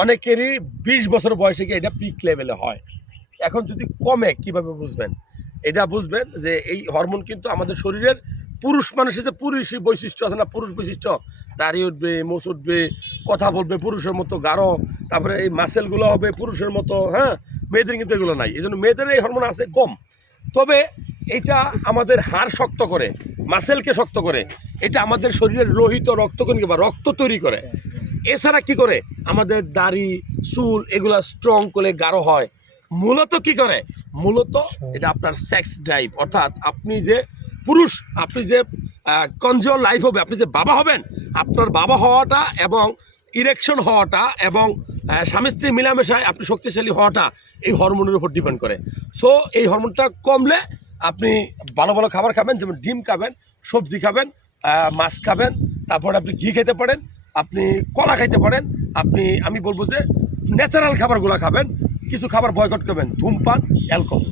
অনেকেরই 20 বছর বয়সে গিয়ে এটা পিক লেভেলে হয়। এখন যদি কমে কিভাবে বুঝবেন? এটা বুঝবেন যে এই হরমোন কিন্তু আমাদের শরীরের পুরুষ মানুষের যে পুরুষই বৈশিষ্ট্য আছে না, পুরুষ বৈশিষ্ট্য, দাড়ি উঠবে, মোচ উঠবে, কথা বলবে পুরুষের মতো গাঢ়, তারপরে এই মাসেলগুলো হবে পুরুষের মতো, হ্যাঁ, মেয়েদের কিন্তু এগুলো নাই। এই জন্য মেয়েদের এই হরমোন আছে কম। তবে এটা আমাদের হাড় শক্ত করে, মাসেলকে শক্ত করে, এটা আমাদের শরীরের লোহিত রক্তকণিকা বা রক্ত তৈরি করে। এছাড়া কি করে? আমাদের দাড়ি, চুল এগুলা স্ট্রং করে গাঢ় হয়। মূলত কি করে? মূলত এটা আপনার সেক্স ড্রাইভ, অর্থাৎ আপনি যে পুরুষ, আপনি যে কনজিউর লাইফ হবে, আপনি যে বাবা হবেন, আপনার বাবা হওয়াটা এবং ইরেকশন হওয়াটা এবং স্বামী স্ত্রী মিলামেশায় আপনি শক্তিশালী হওয়াটা এই হরমোনের উপর ডিপেন্ড করে। সো এই হরমোনটা কমলে আপনি ভালো ভালো খাবার খাবেন, যেমন ডিম খাবেন, সবজি খাবেন, মাছ খাবেন, তারপরে আপনি ঘি খেতে পারেন, আপনি কলা খাইতে পারেন, আমি বলবো যে ন্যাচারাল খাবারগুলো খাবেন, কিছু খাবার বয়কট করবেন, ধূমপান, অ্যালকোহল।